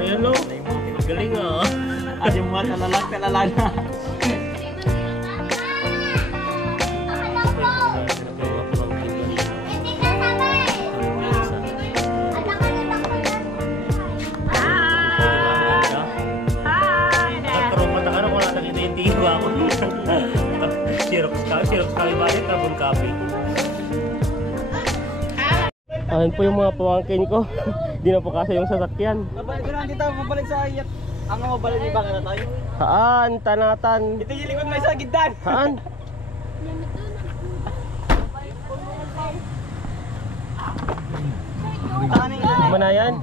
yan. Ayan o. Galing ah. At yung mga talalag na. Xerox kami balik, carbon copy. Ayan po yung mga pamangkin ko. Di na po kasi yung sasakyan. Mabalik ko lang dito, mabalik sa ayat. Ang mabalik ni baka na tayo. Haan, tanatan. Ito yung likod may sa gitdan. Haan. Manayan.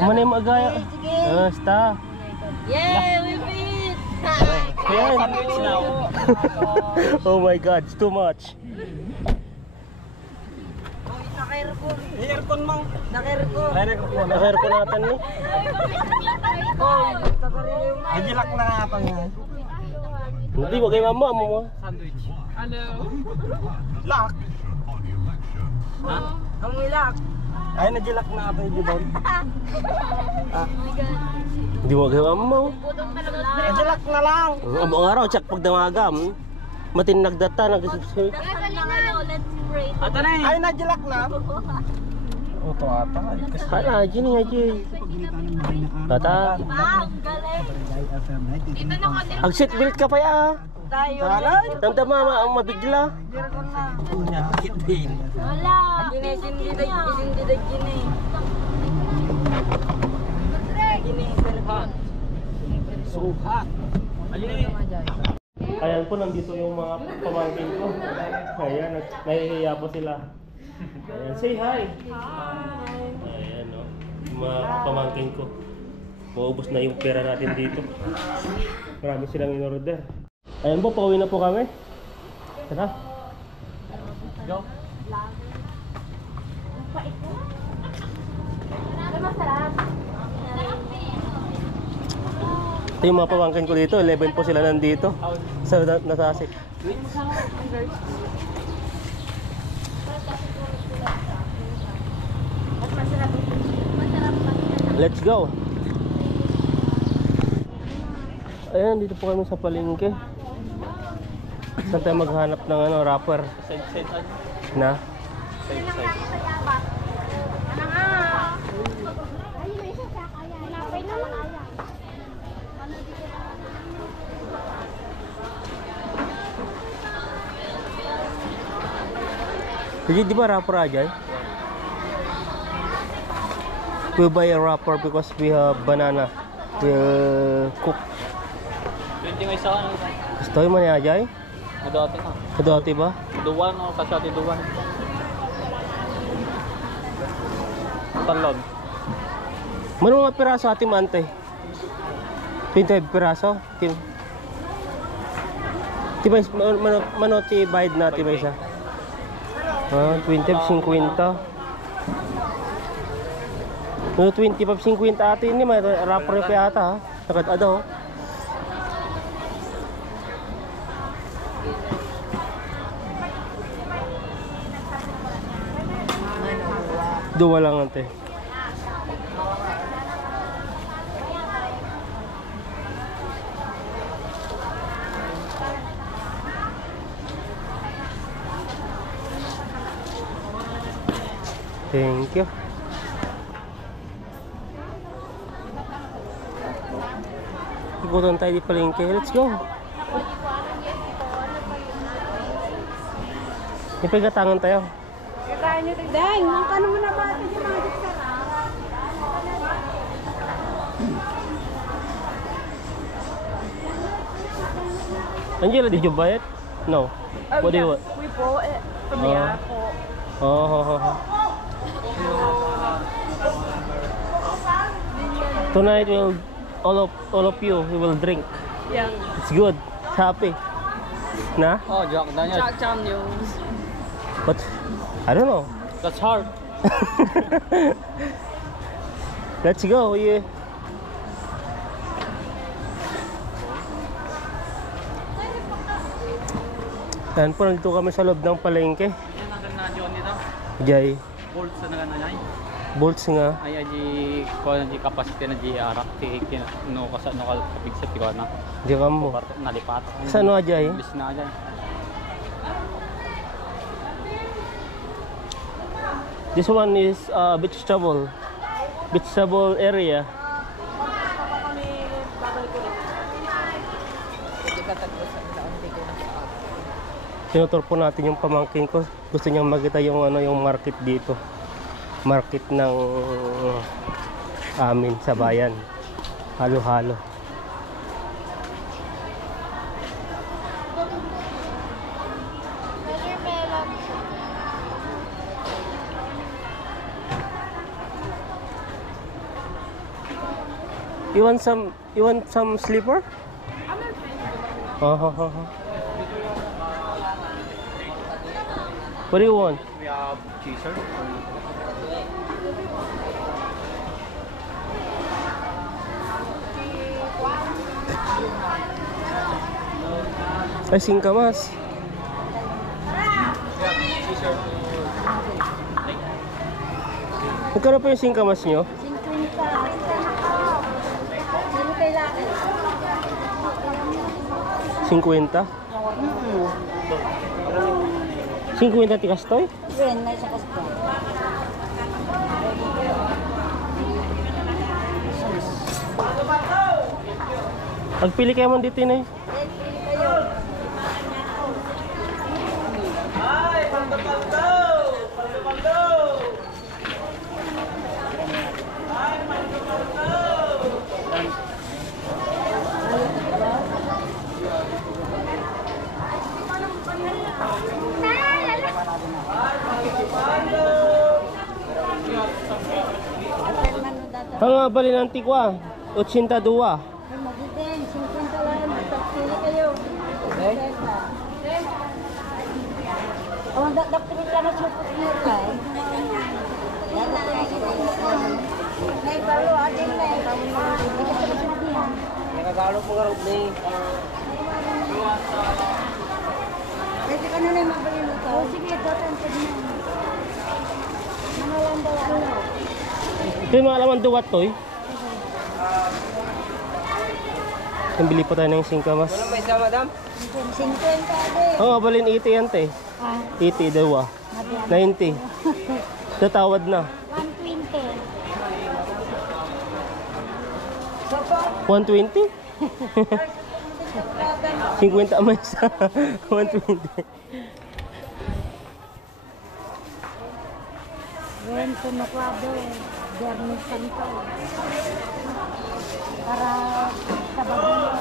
Mana yung magaya? Basta. Yay, we beat! Ayan. Oh my God, it's too much. Aircon mo. Naka-aircon. Naka-aircon natin ni. Nagilak na nga pa nga. Hindi, wag kayo mama mo. Sandwich. Ano? Lock. Ha? Ang ilak. Ay, nagilak na ata yung dibon. Hindi, wag kayo mama mo. Nagilak na lang. Ang araw, check pag damagam. Matinag data, nag-subscribe. Ata na eh. Ay, nagilak na. Oto ata. Hala, Jini nga Jay. Tata. Ang seatbelt ka pa ya. Wala. Tanda mama ang mabigla. Wala. Isindi dag gini. Suha. Ayan po, nandito yung mga pamangkin ko. Ayan, nahihiya po sila. Ayan, say hi. Ayan o, yung mga pamangkin ko. Maubos na yung pera natin dito. Marami silang in-order. Ayan po, pauwi na po kami. Tara. Go. Ito yung mga pamangkin ko dito, 11 po sila nandito sa Nasasik. Let's go! Ayan, dito po kami sa palengke. Saan tayo maghanap ng ano, wrapper? Na? Jadi di ba wrapper aja? We buy a wrapper because we have banana. We cook. 20 may isa ano? Gusto mo niya aja? Madati ka. Kadati ba? Duwan o kasyati duwan. Talon. Mano mga piraso ating mante? 25 piraso? Tibay, mano ti bayad na tibay isa? 20, 50. No, 25, 50 ate ini may wrapper pa ata ha. Nakad ado. Dua lang ante. Thank you. Ikutan tayo di palengke. Let's go. Ipigatangan tayo. Kaya nyo tigday. Nang kano mo na ba ito yung mga sarap? Angela, did you buy it? No. What do you want? We bought it from the airport. Tonight we'll all of you we will drink. Yeah. It's good. It's happy. Na? Oh, Jack Daniel. Jack Daniels. But I don't know. That's hard. Let's go. Yeah. Yan po, nandito kami sa loob ng palengke. Yan ang na Johnny daw. Jay. Gold sa nagananay. Bolts nga. Ay aji ko na di capacity na di arak ti no kasa no kapig sa tiwa na. Di ka mo. Nalipat. Sa ano aja eh? Bis na aja. This one is vegetable. Vegetable area. Tinutur po natin yung pamangkin ko. Gusto niyang makita yung ano yung market dito. Market ng amin sa bayan. Halo-halo. You want some slipper? Oh. What do you want? We have cheeser. Ay, singkamas. Magkano po yung singkamas nyo? 50. Sino kailangan? 50? 50 tikas toy? Yun, may isa kasi. Pagpili kayo mo dito na eh. Ang bali ng tikwa, 82. Ay, magiging, 50 lang. Pili kayo. Oh, daktirin ka na supot mo ka eh. Yan na nga yun. May balo, atin na eh. Hindi ka sa sinabihan. Nakagalo po ka rin. Pwede ka na na yung mabali mo ka. O sige, dotan ka din. Manalang daw ano. Ito yung mga laman duwat toy. Nabili pa tayo ng singkamas. Wala may isa, madam? 50 ade. Oo, balin 80 yan te. Ah, 80 daw ah. 90. Tatawad na. 120. 120? 50 ang isa. 120. Rento na kwado. Bernie Santo. Para sa bago.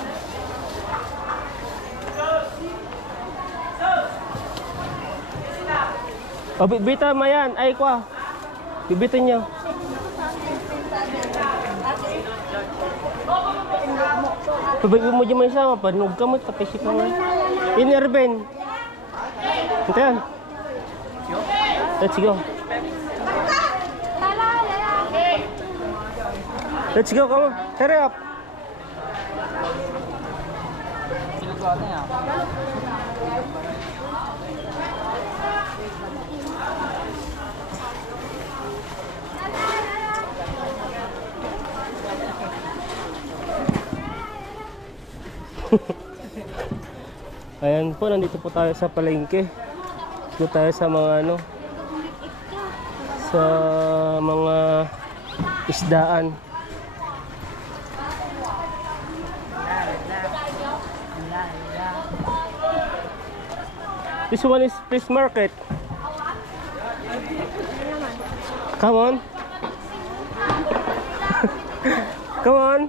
O, bibita mo yan. Ay, kwa. Bibitin nyo. Pabay mo dyan may sama. Panog ka mo. Tapisip ka mo. Inerben. Ito yan. Let's go. Let's go, come on. Hurry up. Ayan po, nandito po tayo sa palengke. Dito tayo sa mga ano, sa mga isdaan. This one is fish market. Come on. Come on.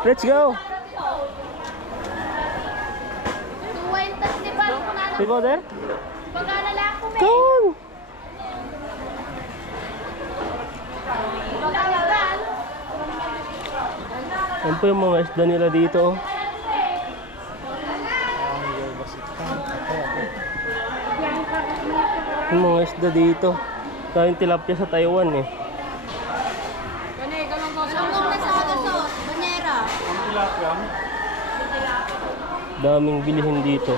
Let's go. You go there? Come on. Yan po yung mga isda nila dito. Yung mga isda dito. Kaya yung tilapia sa Taiwan eh. Daming bilihin dito.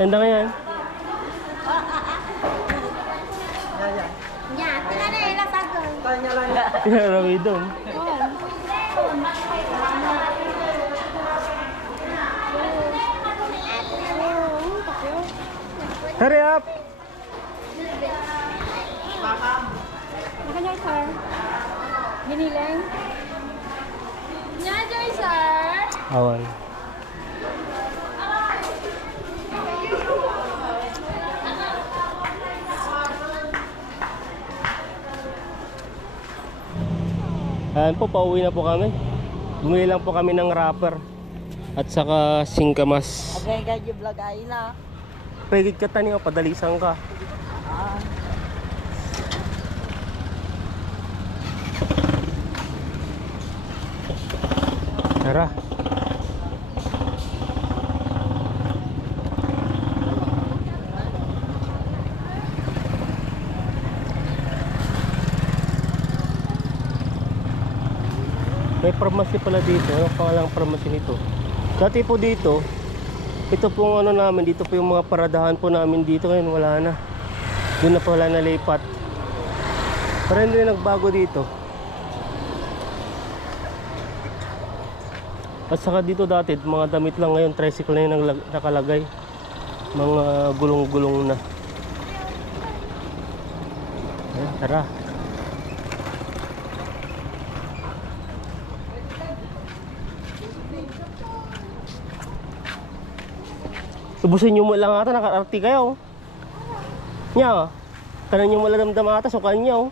Ganda nga yan. Nya, tingnan na ilang sagon. Pinarami doon. Hurry up! Makanya, sir. Giniling. Nya, Joy, sir. Awan. Ayan po, pauwi na po kami. Bumili lang po kami ng wrapper at saka singkamas. Agay gaji vlog ay na. Pagid ka tani o padalisan ka. Tara. May pharmacy pala dito. Ano pangalang pharmacy nito? Dati po dito, ito pong ano namin, dito po yung mga paradahan po namin dito. Ngayon wala na. Doon na po wala nalipat. Pero hindi na nagbago dito. At saka dito dati, mga damit lang ngayon, tricycle na yung nakalagay. Mga gulong-gulong na. Ayan, tara. Ubusin nyo mo lang ata, naka-arti kayo. Nya, kanan nyo mo lang damdam ata, sukan nyo.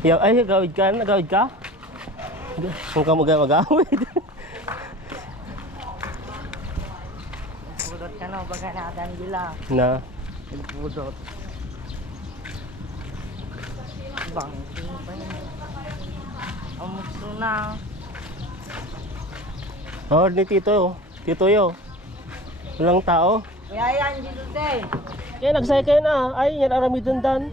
Ay, gawid ka? Nagawid ka? Kung ka mag-awid. Budot ka na, baga na atan gila. Na? Budot. Bang, amukso na. Oh, ni Tito. Tito yo. Walang tao. Kaya yan, dito te. Kaya nagsakay na. Ay, yan arami dundan.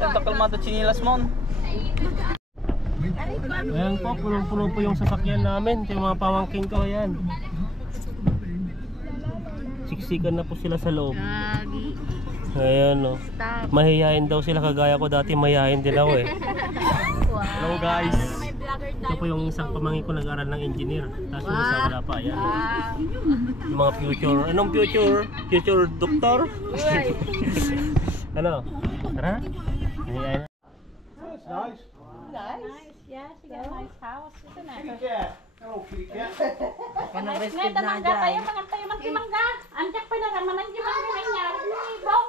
Ito kalmado chinilas mon. Ayan po, punong-puno po yung sasakyan namin. Yung mga pamangking ko, ayan. Siksikan na po sila sa loob. Ayan o. Mahihayin daw sila, kagaya ko dati mahihayin din ako eh. Hello guys. Ito po yung isang pamangkin ko nag-aral ng engineer. Tapos yung isa wala pa, ayan. Yung mga future, anong future? Future doctor? Ano? Tara? Mahihayin. Nice. Yeah, she got a nice house, isn't it? Kana Nice vested na, na damangga tayo, dyan. mga tayo magtimangga. Andiyak pa na raman, andiyak pa na niya. Bong!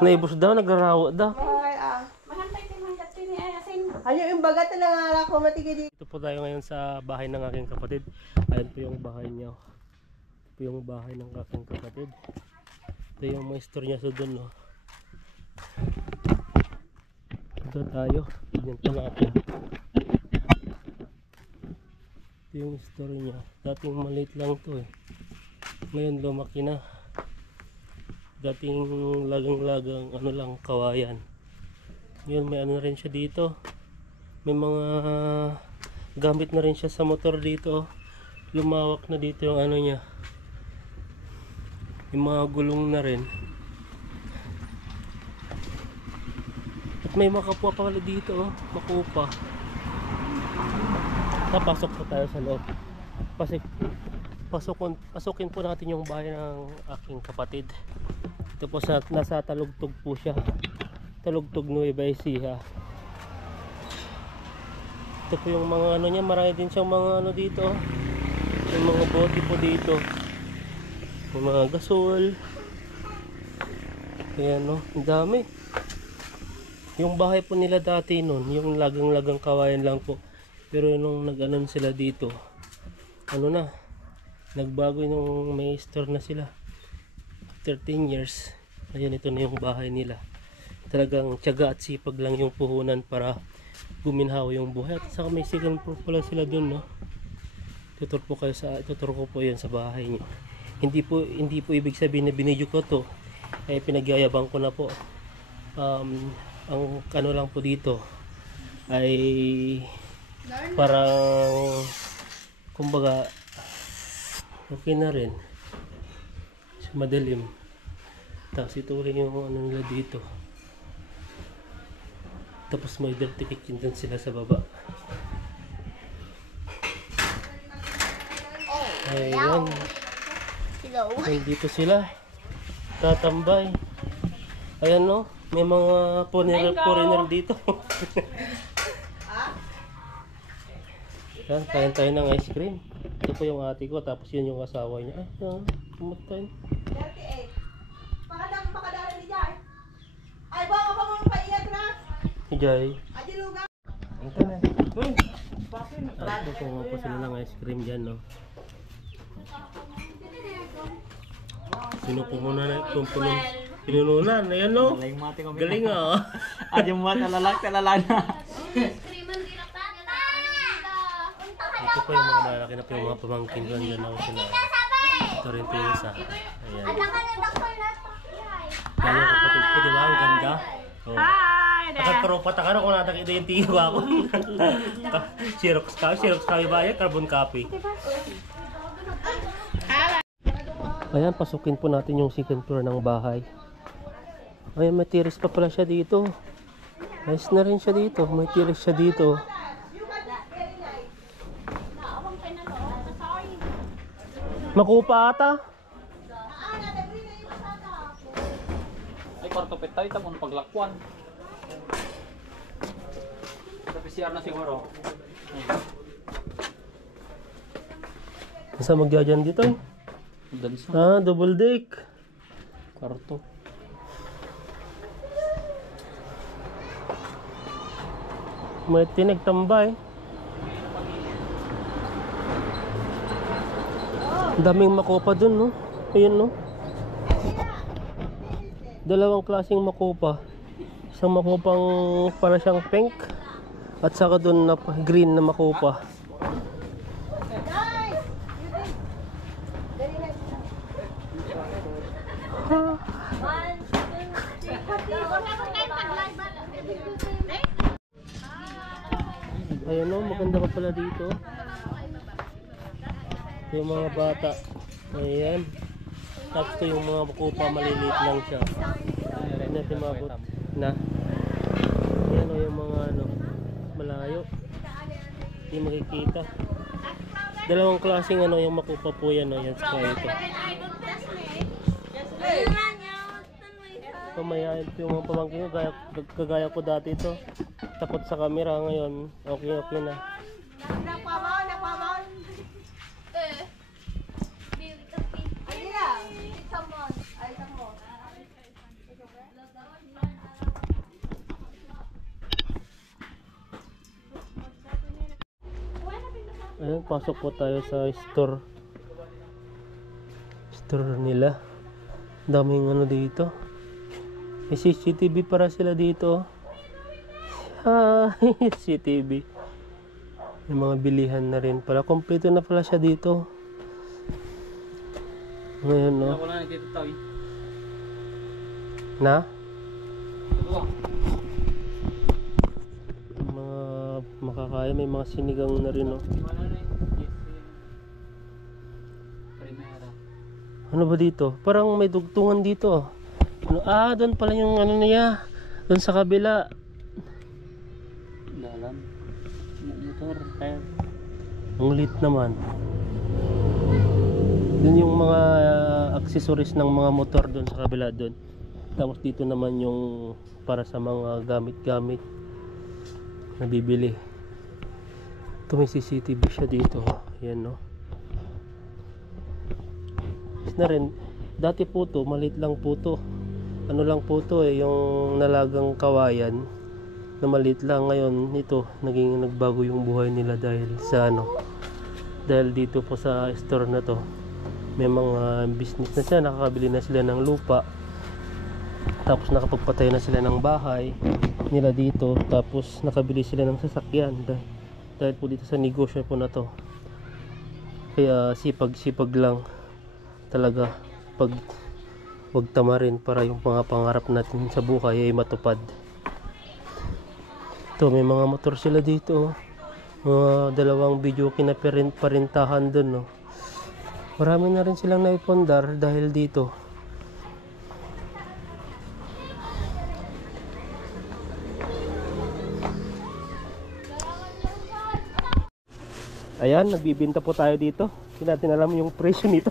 Naibos daw, naglarawa daw. Mga tayo timangga, tini ay asin. Ayo yung bagat na nga ako matigidi. Dito po tayo ngayon sa bahay ng aking kapatid. Ayan po yung bahay niya. Ito po yung bahay ng aking kapatid. Ito yung mga istorya sa doon, no. Ito tayo. Tignan po natin. Ito yung story niya. Dating maliit lang to eh. Ngayon lumaki na. Dating lagang-lagang ano lang, kawayan. Ngayon may ano rin siya dito. May mga gamit na rin siya sa motor dito. Lumawak na dito yung ano niya. Yung mga gulong na rin. At may mga kapwa pa pala dito, oh. Makupa. Napasok po tayo sa loob. Pasukin po natin yung bahay ng aking kapatid. Ito po nasa Talugtog po siya. Talugtog Nueva Ecija. Ito po yung mga ano niya, marami din siyang mga ano dito. Yung mga bote po dito. Yung mga gasol. Ayan, no, ang dami. Yung bahay po nila dati nun, yung lagang-lagang kawayan lang po. Pero nung nag-anon sila dito, ano na, nagbago yung may store na sila. 13 years. Ayun, ito na yung bahay nila. Talagang tiyaga at sipag lang yung puhunan para guminhawa yung buhay. At saka may second floor pala sila dun, no. Tuturo ko po 'yun sa bahay niyo. Hindi po ibig sabihin na binidyo ko to. Pinagyayabang ko na po. Ang ano lang po dito ay parang kumbaga okay na rin. Madilim. Tapos ito rin yung ano nila dito. Tapos may dirty kitchen din sila sa baba. Ayan. Nandito sila. Tatambay. Ayan no. May mga foreigner dito. Yan, kain tayo ng ice cream. Ito po yung ate ko. Tapos yun yung asawa niya. Ay, yan. Kumatayin. 38. Makadala ni Jai. Ay, baka pa mong paingat na. Jai. Adiluga. Ito na. Tapos kung po sila ng ice cream dyan, no? Pinununan. Ayan, no? Galing mati ko. Galing, oh. Adi mo talalak na. Ito po yung mga malaki na po yung mga pamangkin ko. Andyan ako sila. Ito rin po yung isa. Ayan. Kaya yung kapatid ko, di ba? Ang ganda. Oh. Nakakaropat ako na kung natakita yung tiyo ako. Xerox copy ba yan? Carbon copy. Ayan, pasukin po natin yung second floor ng bahay. Ayan, may terrace pa pala siya dito. Nice na rin siya dito. May terrace siya dito. Makupa ata. Ay, kwarto petay, tapos paglakwan. Sa PCR na siguro. Saan magdadyan dito? Dansa. Double deck. Kwarto. May tinagtambay. Daming makopa dun, no? Ayun, no? Dalawang klaseng makopa. Isang makopang para siyang pink at saka dun na green na makopa. Ayun, no? Maganda pa pala dito. Ito yung mga bata. Ayan. Tapos ito yung mga makupa, maliliit lang siya. Ayan natin mabot na. Ayan o yung mga ano, malayo. Hindi makikita. Dalawang klaseng ano yung makupa po yan o. Yan sa ito. Pamayain po yung mga pamangkin ko. Kagaya ko dati ito. Takot sa camera ngayon. Okay na. Ayan, pasok po tayo sa store nila. Daming ano dito. May CCTV para sila dito. CCTV. May mga bilihan na rin pala. Kompleto na pala siya dito. Ngayon, no? Ako lang dito tayo. Na? Mga makakaya, may mga sinigang na rin, no? Ano ba dito? Parang may dugtungan dito. Ano? Doon pala yung ano niya. Doon sa kabila. Dalam. Motor, tire. Ang lit naman. Doon yung mga accessories ng mga motor doon sa kabila doon. Tapos dito naman yung para sa mga gamit-gamit na bibili. Ito may CCTV siya dito. Ayan, no? Na rin, dati po to, maliit lang po to. Ano lang po to yung nalagang kawayan na maliit lang. Ngayon ito, nagbago yung buhay nila dahil sa ano, dahil dito po sa store na to may mga business na sila, nakakabili na sila ng lupa, tapos nakapagpatay na sila ng bahay nila dito, tapos nakabili sila ng sasakyan dahil po dito sa negosyo po na to. Kaya sipag-sipag lang talaga pag wag tamarin para yung mga pangarap natin sa buhay ay matupad. Ito, may mga motor sila dito, oh. Mga dalawang video parintahan dun, no. Marami na rin silang naipundar dahil dito. Ayan, nagbibinta po tayo dito. Hindi natin alam yung presyo nito.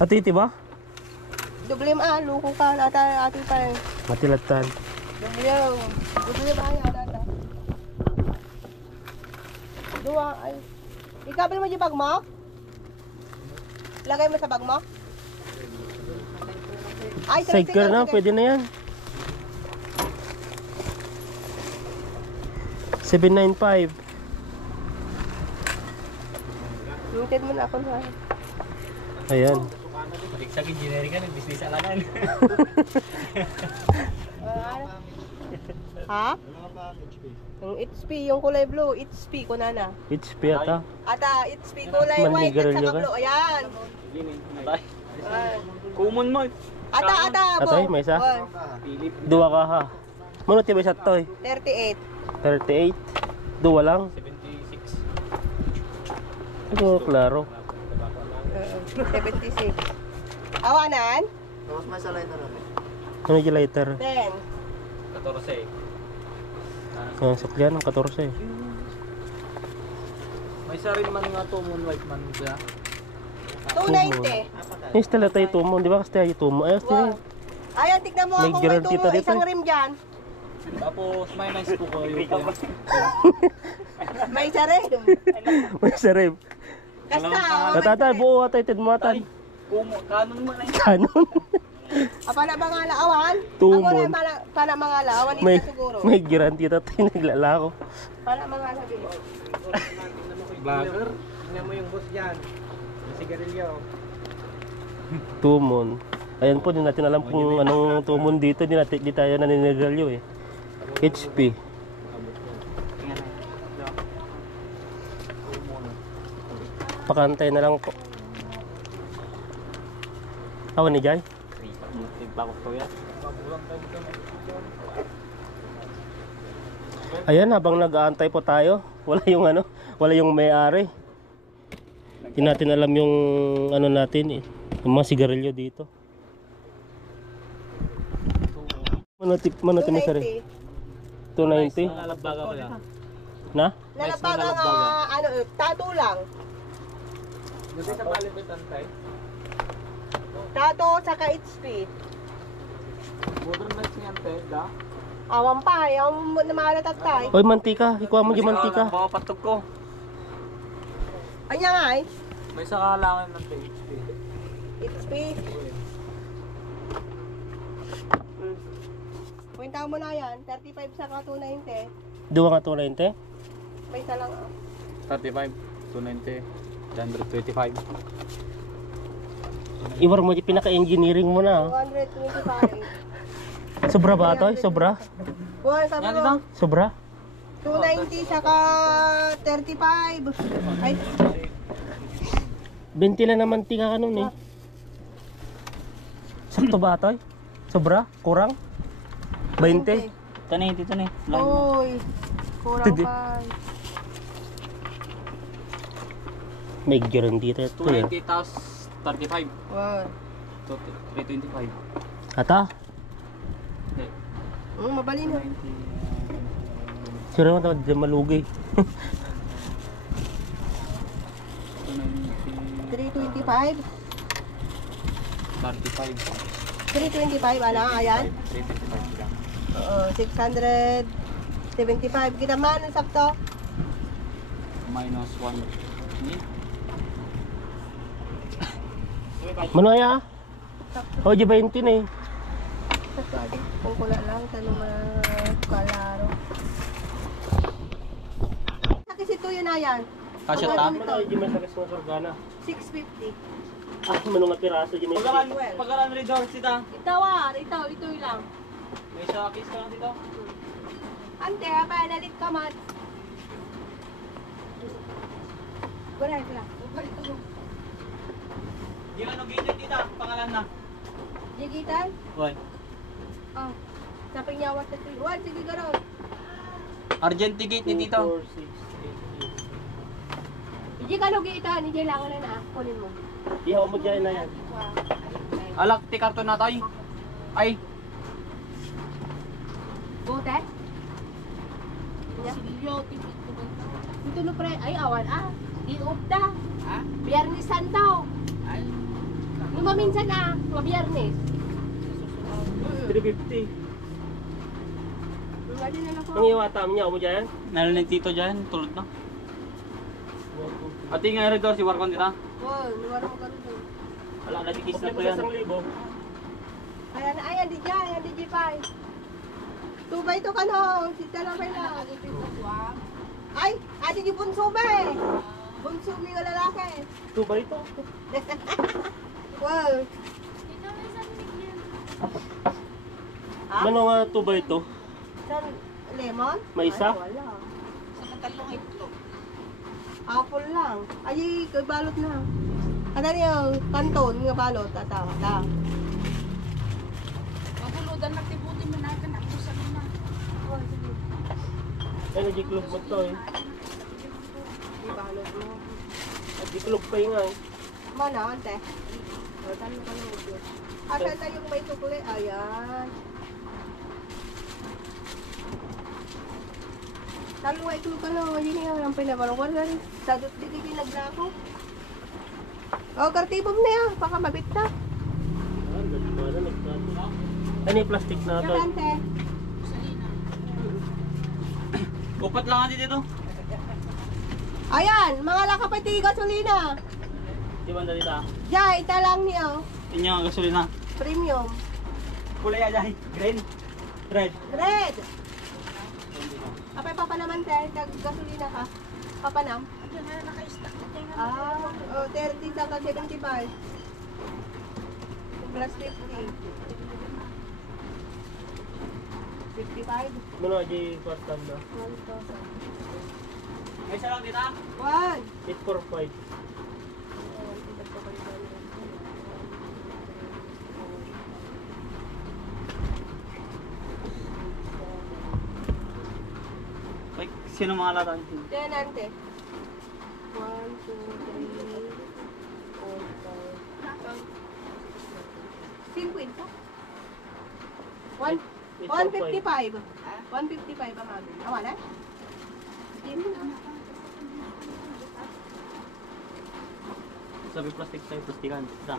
Ati, ba? Dublem luko ka ati pa rin. Matilatan. Dublem yan ata. Dua ay. Ikabil mo yung bag mo? Lagay mo sa bag mo? Ay, Sidecar na, pwede na yan. 795. Hinted mo na ako sa. Ayan. Sabi generic ka, business alangan. Ha? Yung HP, yung kulay blue, HP ko na. HP ata. Ata, HP kulay white at Manigarilyo saka ka? blue. Ayan. Common mo. Ata, Atay, may isa? Bon. Dua ka ha. Mano tiba sa toy? 38. 38. Dua lang. 76. Ito, klaro. 76. Awanan? Ano yung lighter? 10. 14. Ang sakyan ng 14. May sarili man nga to, moonlight man siya. 290. Yung stila tayo tumo, di ba? Kasi tayo tumo. Ayos din. Wow. Ayan, tignan mo May ako may guarantee tumo. ta dito, Isang eh. rim dyan. Tapos may nice po ko yung May isa rin. May sarib. Kasta. Natatay, buo atay, tidmatan. Kanon mo na yun. Kanon. Para mga laawan? Tumon. Ako na para mga laawan. May, Ito siguro. may guarantee tayo, naglalako. Para mga sabi. Vlogger. Tingnan mo yung boss dyan. Sigarilyo. Tumon. Ayan po, di natin alam kung anong tumon dito. Di tayo naninigalyo eh. HP. Pakantay na lang po. Awan ni Jai? Ayan, habang nag-aantay po tayo, wala yung wala yung may-ari. Hindi natin alam yung natin eh, yung mga sigarilyo dito. Manati may sari? 290? Nalagbaga ko yan. Na? Nalapaga nga, tattoo lang. Dito sa Balibitan tayo. Tattoo saka HP. Modern nights nga tayo, da? Awan pa, yung namalatat tayo. Hoy, mantika. Ikuha mo yung mantika. Mga patog ko. Anya nga eh. May sakalangan ng HP. HP. Kwenta mo na yan, 35 saka 290. Dua nga 290? May isa lang 35, 290, 125. Iwar mo yung pinaka-engineering mo na. 225. Sobra ba ito? Sobra? Buwan, sabi mo, Sobra? 290 saka 35. Ay, 20 lang na mantika ka nun eh. Sakto ba ito? Sobra? Kurang? 20? Tanay, dito na Uy, kurang Tidi. pa. May guarantee ito eh. 290 tapos 35. Wow. 325. Ata? Mabalin mo. Sira naman ito, dyan malugay. 325. 35. 325, ana, ayan. 325 lang. 675. Kita man, sakto. Minus 1. Manoya? O, di 20 na eh. Sakto, adi. Kung kula lang, tanong kalaro. Sakis ito yun, ayan. Kasya Pagkano ta? nito? Di man sa sorgana. 650. Ah, manong piraso dyan. Pagkaran resort sita. Ito lang. May shakis ka lang dito. Ante, pa nalit ka man. Correct lang. Yung ano, ganyan dito, pangalan na. Jigitan? Hoy. Oh. Sa pinyawas na 3. 1, sige garo. Argenti gate ni dito. 2, 4, 6, 8, Hindi ka lugi ito. Hindi lang na. Kunin mo. Ihaw mo dyan na yan. Alak, ti karton na tayo. Ay, Bote? Ito no pre. Ay, awan ah. Di upda. Biyernes Santo. Luma minsan ah. Biyernes. 350. Lagi na lang Ang iwata mo niya, mo dyan? narinig tito dyan, tulad na. Ati nga rin doon, si Warcon dito. Oh, luwaro mo karon doon. Wala, nagkikis na Kasi po sa yan. 1,000. Ayan, ayan, di dyan. Ayan, di dyan. Tubay to ka no. Sita na ba lang. Ay, ate di bunso ba eh. Bunso mi nga lalaki. 2 ba ito? Wow. Ha? Ano nga 2 ba ito? San, lemon? May isa? Ay, wala. Apple lang. Ay, kay balot na. Ano niya, kanton nga balot. Tata, tata. Mabuludan na tibutin mo natin. Ako sa lima. Oh, sige. Energy club mo to eh. Di balot mo. Energy club pa yung nga eh. Mana, ante? O, talo ka na ulo. Asan na yung may sukli? Ayan. Talo ay club ka na. Hindi nga ang pinabalong na rin. Sadot dididilag na ako. O, kartibom na yan. Baka mabit na. Ano yung plastic na ito? Yan, ante. Upat lang natin dito. Ayan, mga lakapati gasolina. Di ba dito? Diyan, ita lang niyo. Inyo ang gasolina. Premium. Kulay ajay. Green. Red. Red. Apay papa naman, te. Gasolina ka. Papanam. Ah, oh, 30 saka 75. Plus 50. 55. Ano nga di part-time na? 1,000. May isa lang dito. 1. 845. Like, sino mga latan? Tenante. 1, 2, 3, 4, 5. 50. 155. 155 ang amin. Awa na? Hindi na. Sabi plastic tayo, plastikan. Ito.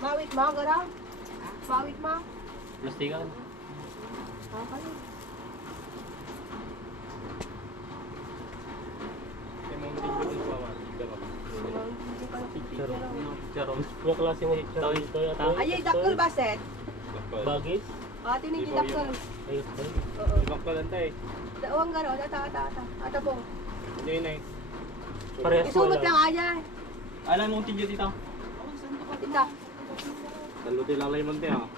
Mawit mo, garaw. Mawit mo. Plastikan. Okay. Charon. Yung klase ng hitsura dito yata. Ayay, dakol ba, set? Bagis? Ate ni dakol. Ayos ba? Oo. Ibang kalanta eh. Dawang garaw. Ata. Ata po. Hindi yun eh. Parehas Isumot wala. lang aja. Alam mo kung tidyo dito? Tinda. Taluti lalay man tayo.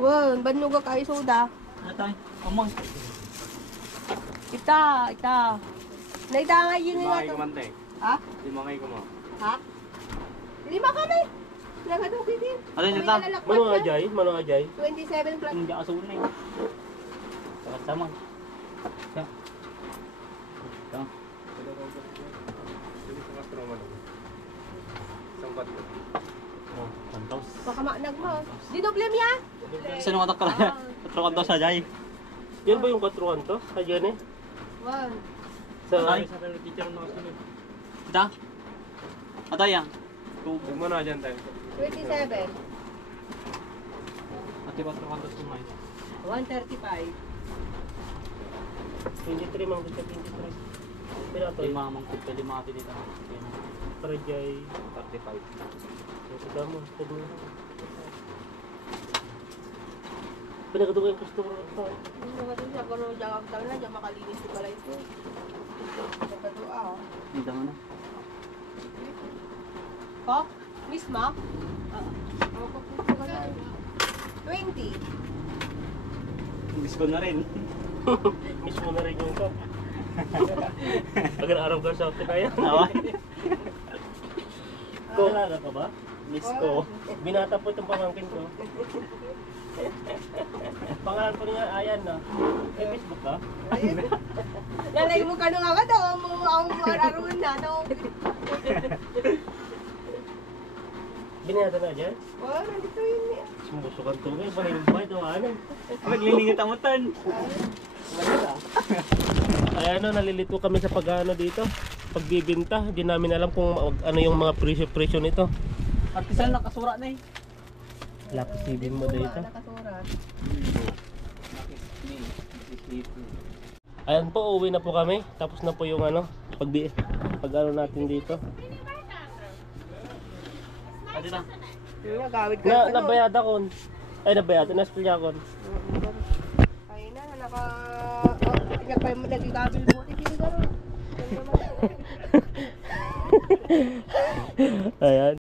Wow, banuga kayo soda. Ano tayo? Amang. Ita. Naita nga yun Lima nga kayo to. kumante. Ha? Lima kayo kuma. Ha? 5 kami. Nagaduki din. Ano yun, ta? Mano ajay? Mano ajay? 27 plus. Hindi ako sunay. Sama. Ito. Ito. Hindi sa kastroman. Isang bato. Oh, kantos. Baka maanag mo. Di doble miya? Sino ka takala? Patro kantos sa jay. Yan ba yung 4 kantos? Ayan eh. Wow. Sa Ay. Sa tayo teacher na kasunod. Ito. Ito yan. Huwag mo na dyan tayo. 27. Ati patro kantos kumay. 135. 23 mang dito 23. Pila to? Lima mangkot ka lima ati dito. Para jay 35. Ito mo. Ito mo. Pinagadugan yung customer ito. Ano nga ito siya? Kung jagag lang na, diyan makalinis ko pala ito. Nagkadua oh. Hindi mo na. Ko? Miss ma? 20. Imbis ko na rin. Miss mo na rin yung cup. Agar-araw ka sa tinaya. Alaga ka ba? Miss ko. Binata po itong pamangkin ko. Pangalan ko niya, Ayan na. May Facebook ka? Nanay mo ka nung ako daw, ang araruan na daw. Binata na dyan? Oh, nandito yun eh. Sumusukan to ngayon, pahilig ba ito? Ano? Maglilingit ang mutan. Ay ano, nalilito kami sa pag-ano dito. Pagbibinta, hindi namin alam kung ano yung mga presyo nito. Artisan nakasura na eh. Lapsibin mo dito. Nakasurat. Ayan po, uwi na po kami. Tapos na po yung ano, pag ano natin dito. Adi na. Nagawid ka Nabayad ako. Ay, nabayad. Naspilya ako. Ay na, tingnan pa yung nagigabel mo. Tingnan ka rin. Ayan.